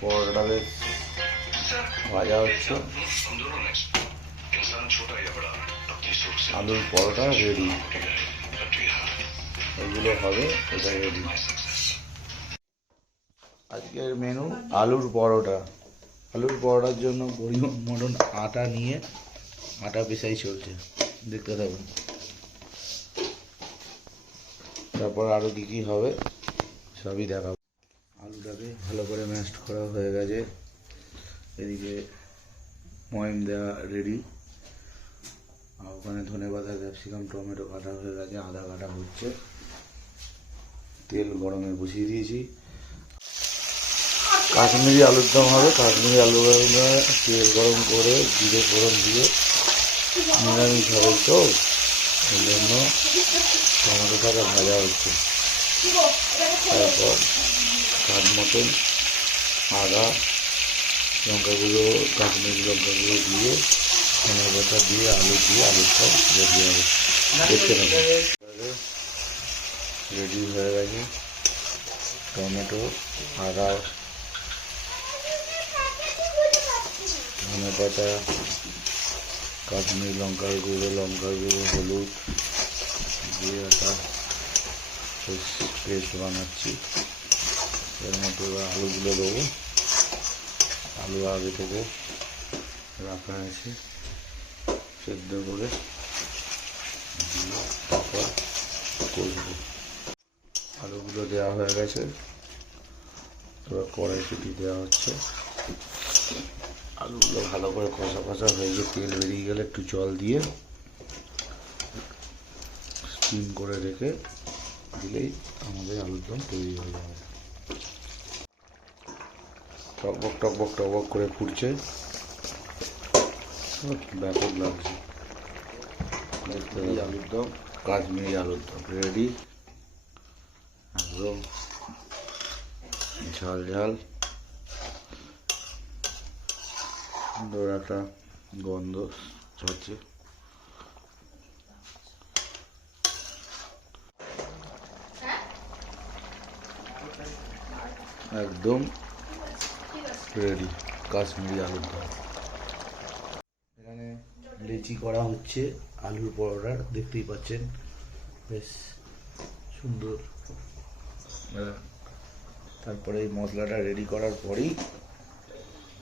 পরোটাটা বেশ ভাজা হচ্ছে। আলুর পরোটা রেডি এগুলো হবে, এটা রেডি আজকের মেনু আলুর পরোটা। আলুর পরোটার জন্য পরিমাণ মতন আটা নিয়ে আটা পেশাই চলছে। দেখতে থাকুন। তারপর আরও কী কী হবে, সবই আলুটাকে ভালো করা হয়ে গেছে। এদিকে ময়ম দেওয়া রেডি আর ওখানে ধনে পাতা ক্যাপসিকাম টমেটো কাটা হয়ে গেছে, আদা কাটা হচ্ছে। তেল গরমে বসিয়ে দিয়েছি। কাশ্মীরি আলুর দম হবে। কাশ্মীরি আলু তেল গরম করে জিরে গরম দিয়ে নিরামিষ হবে তো। এই জন্য টমেটো টমেটোটাকে ভাজা হচ্ছে। তারপর স্বাদ মতন আদা লঙ্কা গুঁড়ো কাশ্মীরি লঙ্কা গুঁড়ো দিয়ে, ধনে পাতা দিয়ে, আলু দিয়ে আলুর সব রেডি হবে। দেখতে হবে রেডি হয়ে গেছে। টমেটো, আদা, ধনে পাতা, কাশ্মীরি লঙ্কার গুঁড়ো লঙ্কার গুঁড়ো, হলুদ, দিয়ে একটা পেস্ট বানাচ্ছি। এর মধ্যে এবার আলুগুলো দেবো। আলু আগে থেকে রাখা আছে সেদ্ধ করে তারপর কষবো। আলুগুলো দেওয়া হয়ে গেছে। এবার কড়াইশুটি দেওয়া হচ্ছে। আলুগুলো ভালো করে কষা কষা হয়ে গিয়ে তেল বেরিয়ে গেলে একটু জল দিয়ে স্টিম করে রেখে দিলেই আমাদের আলুর দম তৈরি হয়ে যাবে। টকবক টকবক টকবক করে ফুটছে। ব্যাপক লাগছে। দেখতে আলুর দম। কাশ্মীরি আলুর দম রেডি। একদম ঝাল ঝাল। সুন্দর একটা গন্ধ ছাড়ছে। একদম রেডি কাশ্মীরি আলুর দম। এখানে লেচি করা হচ্ছে আলুর পরোটার দেখতেই পাচ্ছেন। বেশ সুন্দর। তারপরে এই মশলাটা রেডি করার পরেই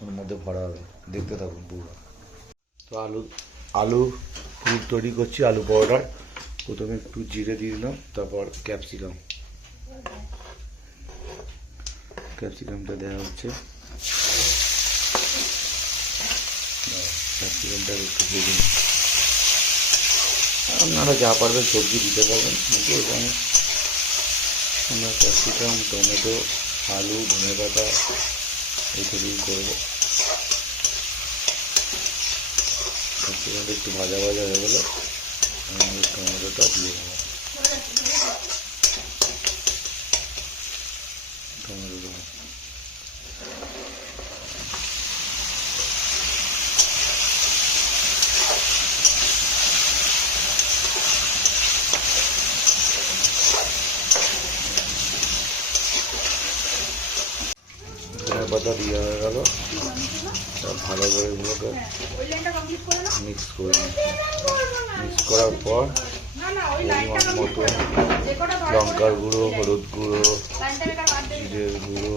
ওর মধ্যে ভরা হবে। দেখতে থাকুন পুরো। তো আলু আলু পুর তৈরি করছি আলু পরোটার। প্রথমে একটু জিরে দিয়ে দিলাম তারপর ক্যাপসিকাম ক্যাপসিকামটা দেওয়া হচ্ছে। ক্যাপসিকামটা একটু দিয়ে দিন আপনারা যা পারবেন সবজি দিতে পারবেন, কিন্তু এখানে আমরা ক্যাপসিকাম, টমেটো, আলু ধনে পাতা এইটুকুই করব। ক্যাপসিকামটা একটু ভাজা ভাজা হয়ে গেলে আমি টমেটোটা দিয়ে দেবো। টমেটো দেবো ধনে পাতা দিয়ে হয়ে গেল। ভালো করে এগুলোকে মিক্স করে মিক্স করার পর পরিমাণ মতো লঙ্কার গুঁড়ো, হলুদ গুঁড়ো, জিরের গুঁড়ো,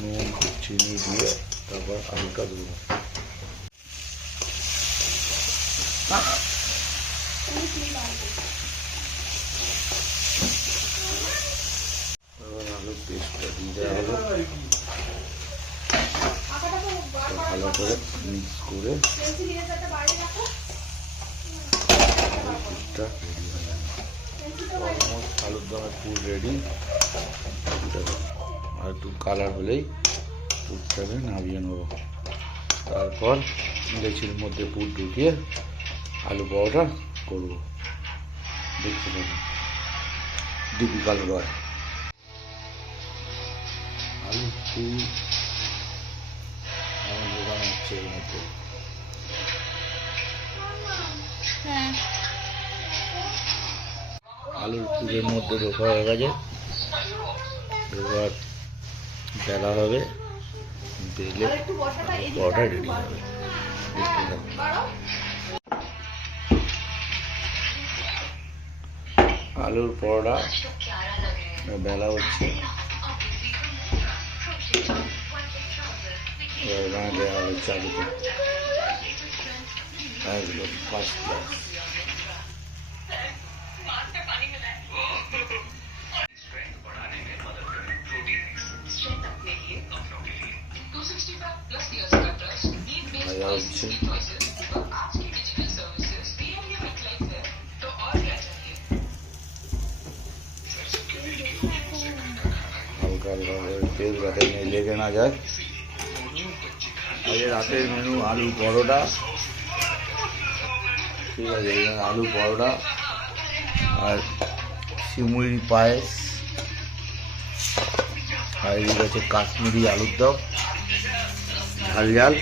নুন, চিনি দিয়ে তারপর হালকা দেবো এবার আলুর পেস্টটা দিয়ে দেওয়া হলো আটাটা তো বার তো ভালো করে মিক্স করে আলুর রেডি আর একটু কালার হলেই নামিয়ে তারপর লেচির মধ্যে পুর ঢুকিয়ে আলু পাওয়াটা করব। দেখতে পাবেন ডিপিকাল রয় আলু হচ্ছে এর মধ্যে। হ্যাঁ। আলুর পুরের মধ্যে ঢোকা হয়ে গেছে। এবার বেলা হবে। এদিকে পরোটা রেডি হবে। আলুর পরোটা বেলা হচ্ছে। এবার বানাতে দেওয়া হবে চালুতে একদম ফার্স্ট ক্লাস ভাজা হচ্ছে হালকা হালকা করে তেল আজকে রাতের মেনু আলু পরোটা। ঠিক আছে আলু পরোটা আর শিমুড়ির পায়েস। আর এদিকে আছে কাশ্মীরি আলুর দম, ঝাল ঝাল।